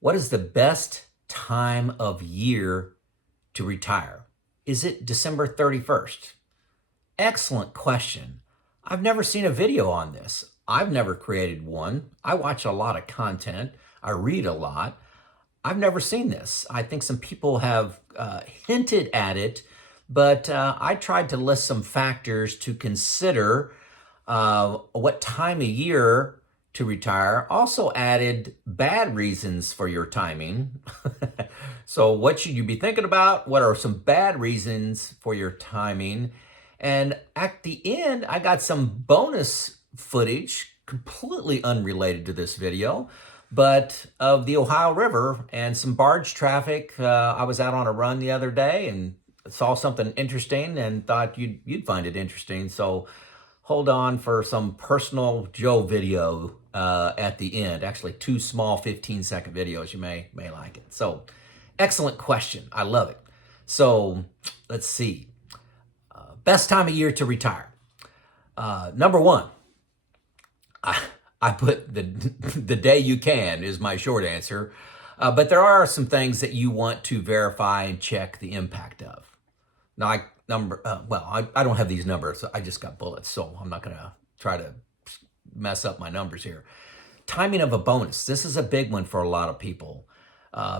What is the best time of year to retire? Is it December 31st? Excellent question. I've never seen a video on this. I've never created one. I watch a lot of content. I read a lot. I've never seen this. I think some people have hinted at it, but I tried to list some factors to consider what time of year to retire. Also added bad reasons for your timing. So what should you be thinking about? What are some bad reasons for your timing? And at the end, I got some bonus footage, completely unrelated to this video, but of the Ohio River and some barge traffic. I was out on a run the other day and saw something interesting and thought you'd find it interesting. So hold on for some personal Joe video at the end. Actually, two small 15-second videos. You may like it. So excellent question. I love it. So let's see. Best time of year to retire. Number one, I put the day you can is my short answer. But there are some things that you want to verify and check the impact of. Now, I don't have these numbers. I just got bullets, so I'm not going to try to mess up my numbers here. Timing of a bonus. This is a big one for a lot of people.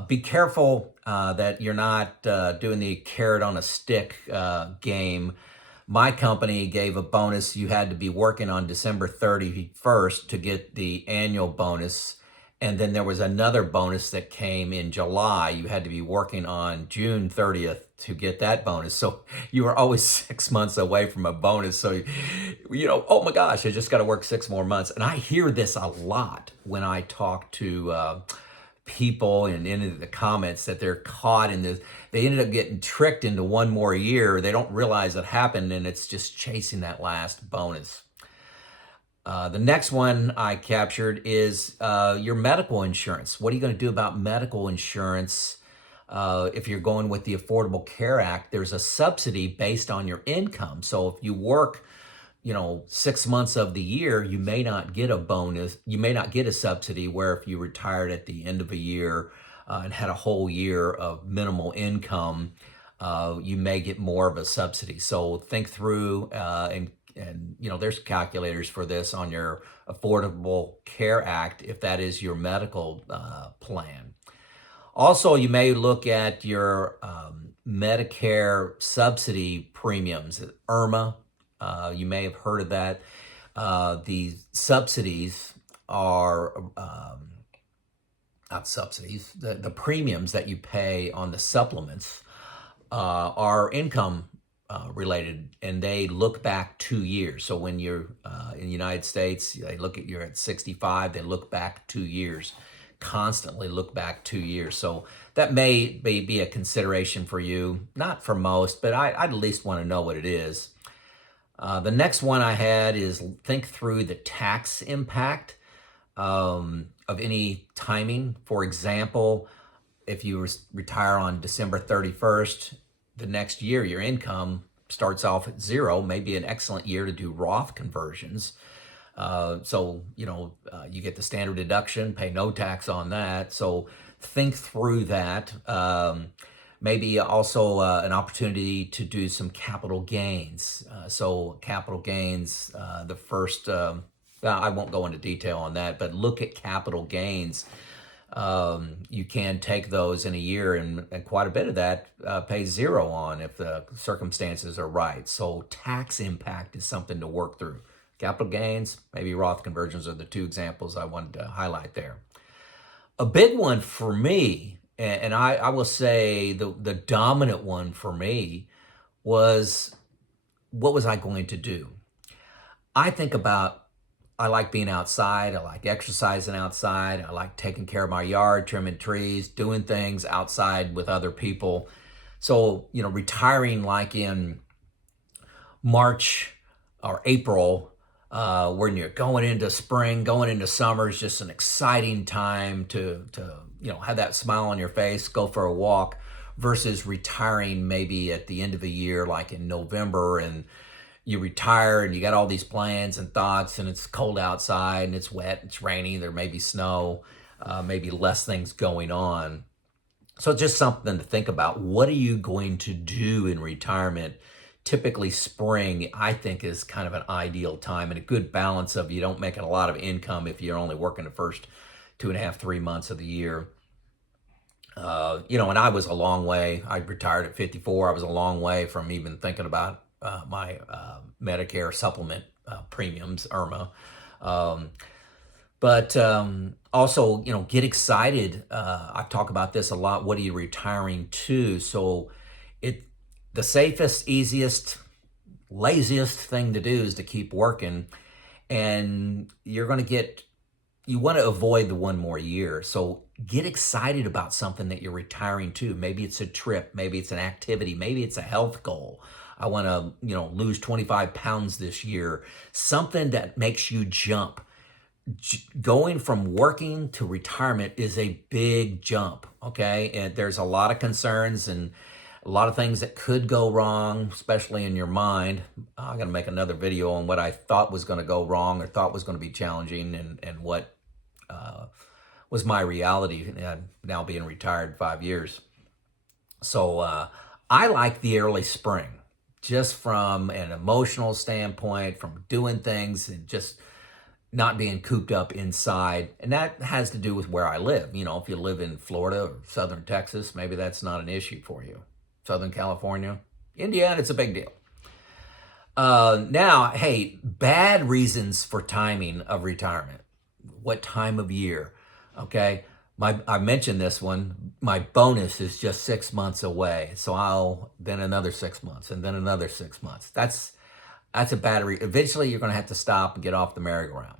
Be careful that you're not doing the carrot on a stick game. My company gave a bonus. You had to be working on December 31st to get the annual bonus. And then there was another bonus that came in July. You had to be working on June 30th to get that bonus. So you were always 6 months away from a bonus. So, oh my gosh, I just got to work 6 more months. And I hear this a lot when I talk to people and in the comments that they're caught in this. They ended up getting tricked into one more year. They don't realize it happened, and it's just chasing that last bonus. The next one I captured is your medical insurance. What are you going to do about medical insurance? If you're going with the Affordable Care Act, there's a subsidy based on your income. So if you work 6 months of the year, you may not get a bonus. You may not get a subsidy, where if you retired at the end of a year and had a whole year of minimal income, you may get more of a subsidy. So think through and there's calculators for this on your Affordable Care Act if that is your medical plan. Also, you may look at your Medicare subsidy premiums, IRMA. You may have heard of that. The subsidies are, not subsidies, the premiums that you pay on the supplements are income related, and they look back 2 years. So when you're in the United States, they look at you're at 65, they look back 2 years, constantly look back 2 years. So that may be a consideration for you, not for most, but I'd at least want to know what it is. The next one I had is think through the tax impact of any timing. For example, if you retire on December 31st, the next year your income starts off at zero, maybe an excellent year to do Roth conversions. You get the standard deduction, pay no tax on that. So think through that. Maybe also an opportunity to do some capital gains. Capital gains, the first, I won't go into detail on that, but look at capital gains. You can take those in a year and quite a bit of that pay zero on if the circumstances are right. So tax impact is something to work through. Capital gains, maybe Roth conversions are the two examples I wanted to highlight there. A big one for me, and I will say the dominant one for me, was what was I going to do? I like being outside. I like exercising outside. I like taking care of my yard, trimming trees, doing things outside with other people. So, retiring like in March or April, when you're going into spring, going into summer, is just an exciting time to have that smile on your face, go for a walk, versus retiring maybe at the end of a year, like in November, and you retire and you got all these plans and thoughts, and it's cold outside and it's wet, it's rainy, there may be snow. maybe less things going on. So just something to think about. What are you going to do in retirement? Typically spring, I think, is kind of an ideal time and a good balance of you don't make a lot of income if you're only working the first 2.5, 3 months of the year. And I was a long way. I retired at 54. I was a long way from even thinking about my Medicare supplement premiums, IRMA. But also, get excited. I talk about this a lot. What are you retiring to? So the safest, easiest, laziest thing to do is to keep working. And you want to avoid the one more year. So get excited about something that you're retiring to. Maybe it's a trip. Maybe it's an activity. Maybe it's a health goal. I want to, lose 25 pounds this year. Something that makes you jump. Going from working to retirement is a big jump, okay? And there's a lot of concerns and a lot of things that could go wrong, especially in your mind. I'm going to make another video on what I thought was going to go wrong or thought was going to be challenging and what was my reality now being retired 5 years. So I like the early spring, just from an emotional standpoint, from doing things and just not being cooped up inside. And that has to do with where I live. If you live in Florida or Southern Texas, maybe that's not an issue for you. Southern California, Indiana, it's a big deal. Now, hey, bad reasons for timing of retirement. What time of year? Okay, I mentioned this one. My bonus is just 6 months away, so then another 6 months, and then another 6 months. That's a bad reason. Eventually, you're going to have to stop and get off the merry-go-round.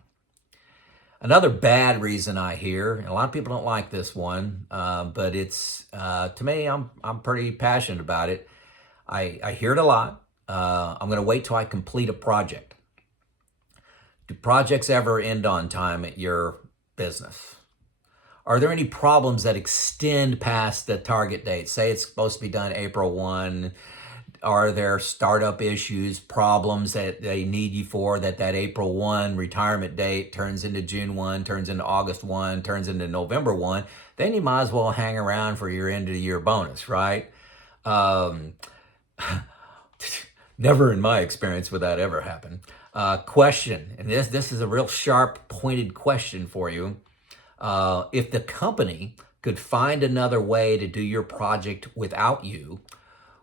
Another bad reason I hear, and a lot of people don't like this one, but it's to me, I'm pretty passionate about it. I hear it a lot. I'm going to wait till I complete a project. Do projects ever end on time at your business? Are there any problems that extend past the target date? Say it's supposed to be done April 1. Are there startup issues, problems that they need you for that April 1 retirement date turns into June 1, turns into August 1, turns into November 1? Then you might as well hang around for your end of the year bonus, right? Never in my experience would that ever happen. Question, and this is a real sharp, pointed question for you. If the company could find another way to do your project without you,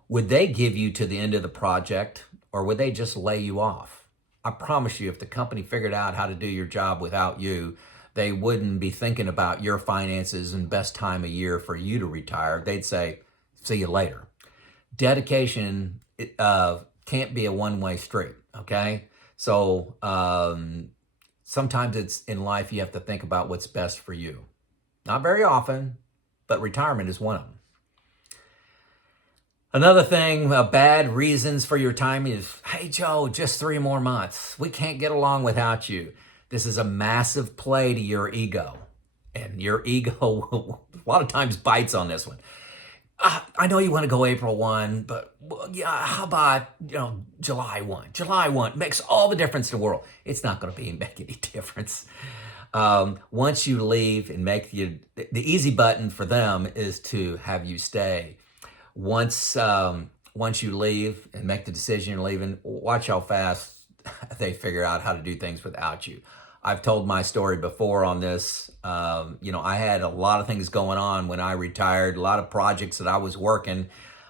would they give you to the end of the project, or would they just lay you off? I promise you, if the company figured out how to do your job without you, they wouldn't be thinking about your finances and best time of year for you to retire. They'd say, see you later. Dedication can't be a one-way street, okay? So sometimes it's in life you have to think about what's best for you. Not very often, but retirement is one of them. Another thing, bad reasons for your time is, hey, Joe, just 3 more months. We can't get along without you. This is a massive play to your ego. And your ego a lot of times bites on this one. I know you want to go April 1, but yeah, how about, July 1? July 1 makes all the difference in the world. It's not going to make any difference. Once you leave and the easy button for them is to have you stay. Once you leave and make the decision you're leaving, watch how fast they figure out how to do things without you. I've told my story before on this. I had a lot of things going on when I retired, a lot of projects that I was working.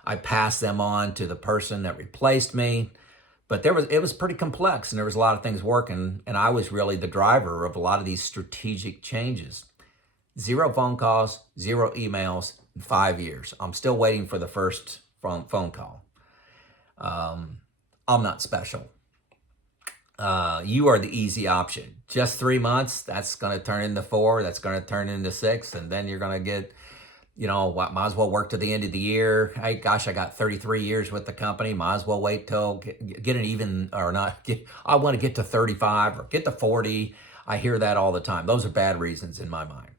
I passed them on to the person that replaced me, but it was pretty complex and there was a lot of things working, and I was really the driver of a lot of these strategic changes. 0 phone calls, 0 emails, 5 years. I'm still waiting for the first phone call. I'm not special. You are the easy option. Just 3 months, that's going to turn into 4, that's going to turn into 6, and then you're going to get, might as well work to the end of the year. Hey, gosh, I got 33 years with the company. Might as well wait till get an even, or not. I want to get to 35 or get to 40. I hear that all the time. Those are bad reasons in my mind.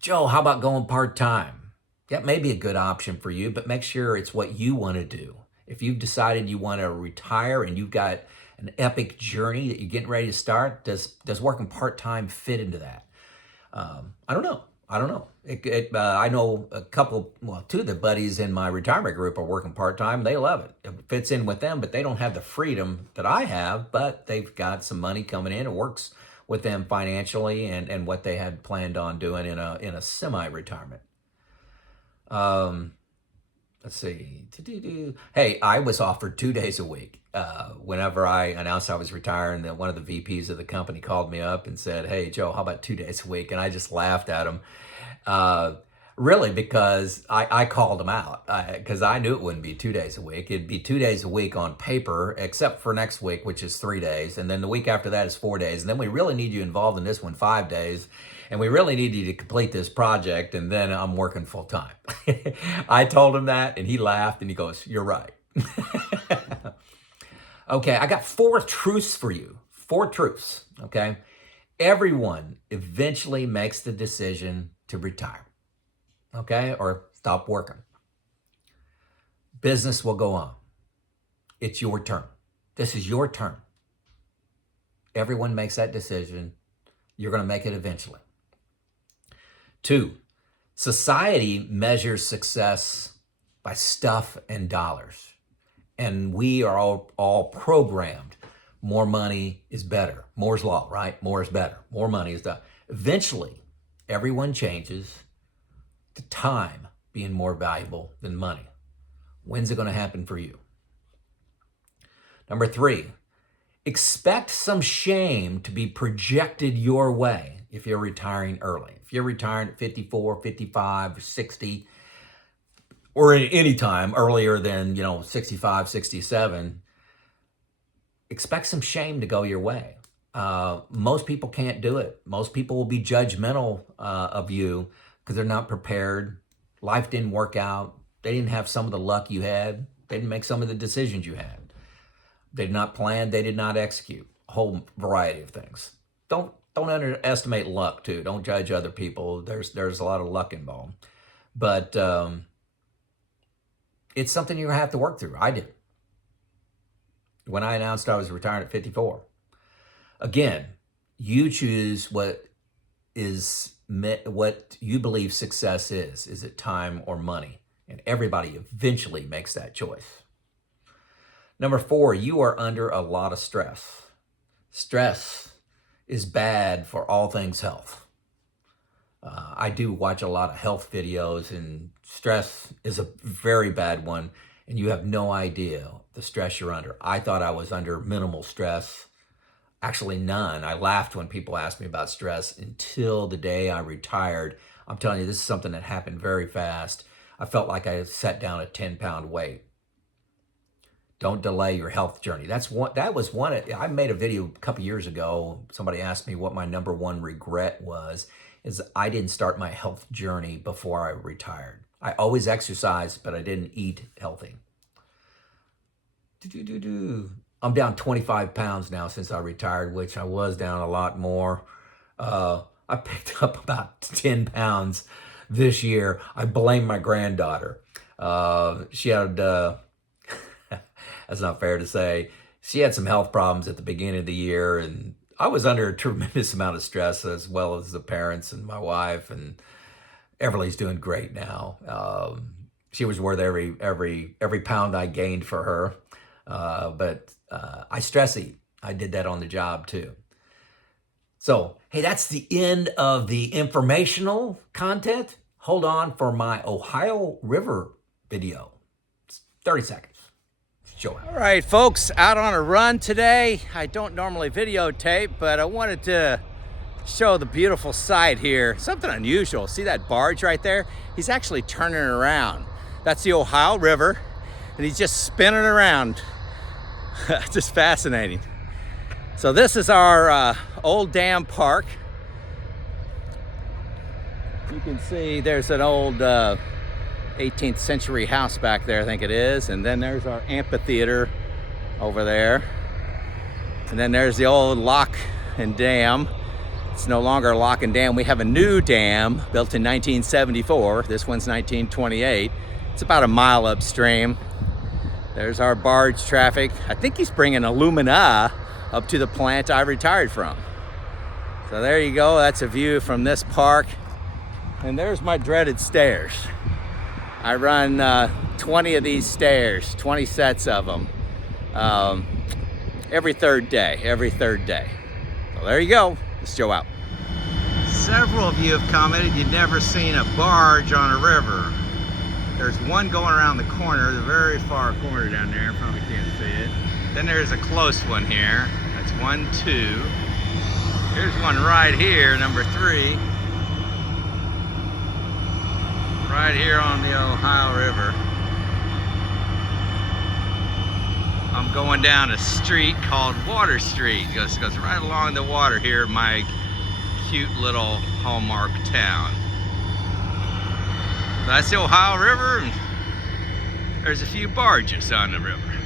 Joe, how about going part-time? That may be a good option for you, but make sure it's what you want to do. If you've decided you want to retire and you've got an epic journey that you're getting ready to start, does working part-time fit into that? I don't know. I don't know. I know a couple, well, two of the buddies in my retirement group are working part-time. They love it. It fits in with them, but they don't have the freedom that I have, but they've got some money coming in. It works with them financially and what they had planned on doing in a semi-retirement. Let's see. Hey, I was offered 2 days a week. Whenever I announced I was retiring, then one of the VPs of the company called me up and said, "Hey, Joe, how about 2 days a week?" And I just laughed at him. Really, because I called him out because I knew it wouldn't be 2 days a week. It'd be 2 days a week on paper, except for next week, which is 3 days. And then the week after that is 4 days. And then we really need you involved in this one 5 days. And we really need you to complete this project. And then I'm working full time. I told him that and he laughed and he goes, "You're right." Okay, I got 4 truths for you. 4 truths, okay? Everyone eventually makes the decision to retire, okay, or stop working. Business will go on. It's your turn. This is your turn. Everyone makes that decision. You're going to make it eventually. 2, society measures success by stuff and dollars. And we are all programmed. More money is better. Moore's law, right? More is better. More money is better. Eventually, everyone changes to time being more valuable than money. When's it going to happen for you? Number 3, expect some shame to be projected your way if you're retiring early. If you're retiring at 54, 55, 60, or at any time earlier than, 65, 67, expect some shame to go your way. Most people can't do it. Most people will be judgmental of you because they're not prepared. Life didn't work out. They didn't have some of the luck you had. They didn't make some of the decisions you had. They did not plan. They did not execute. A whole variety of things. Don't underestimate luck too. Don't judge other people. There's a lot of luck involved. But it's something you're going to have to work through. I did. When I announced I was retiring at 54. Again, you choose what you believe success is. Is it time or money? And everybody eventually makes that choice. Number 4, you are under a lot of stress. Stress is bad for all things health. I do watch a lot of health videos, and stress is a very bad one, and you have no idea the stress you're under. I thought I was under minimal stress. Actually, none. I laughed when people asked me about stress until the day I retired. I'm telling you, this is something that happened very fast. I felt like I had set down a 10-pound weight. Don't delay your health journey. That was one. I made a video a couple years ago. Somebody asked me what my number 1 regret was. Is I didn't start my health journey before I retired. I always exercised, but I didn't eat healthy. I'm down 25 pounds now since I retired, which I was down a lot more. I picked up about 10 pounds this year. I blame my granddaughter. She had, that's not fair to say, she had some health problems at the beginning of the year, and I was under a tremendous amount of stress, as well as the parents and my wife, and Everly's doing great now. She was worth every pound I gained for her. But I stress eat. I did that on the job too. So, hey, that's the end of the informational content. Hold on for my Ohio River video. It's 30 seconds. Show it. All right, folks, out on a run today. I don't normally videotape, but I wanted to show the beautiful sight here. Something unusual. See that barge right there? He's actually turning around. That's the Ohio River, and he's just spinning around. Just fascinating. So this is our old dam park. You can see there's an old 18th century house back there, I think it is. And then there's our amphitheater over there. And then there's the old lock and dam. It's no longer a lock and dam. We have a new dam built in 1974. This one's 1928. It's about a mile upstream. There's our barge traffic. I think he's bringing alumina up to the plant I retired from. So there you go. That's a view from this park. And there's my dreaded stairs. I run 20 of these stairs, 20 sets of them, every third day. So there you go. Let's Joe out. Several of you have commented you've never seen a barge on a river. There's one going around the corner, the very far corner down there. Probably can't see it. Then there's a close one here. That's 1, 2. Here's one right here, number 3. Right here on the Ohio River. I'm going down a street called Water Street. It goes right along the water here in my cute little hallmark town. That's the Ohio River, and there's a few barges on the river.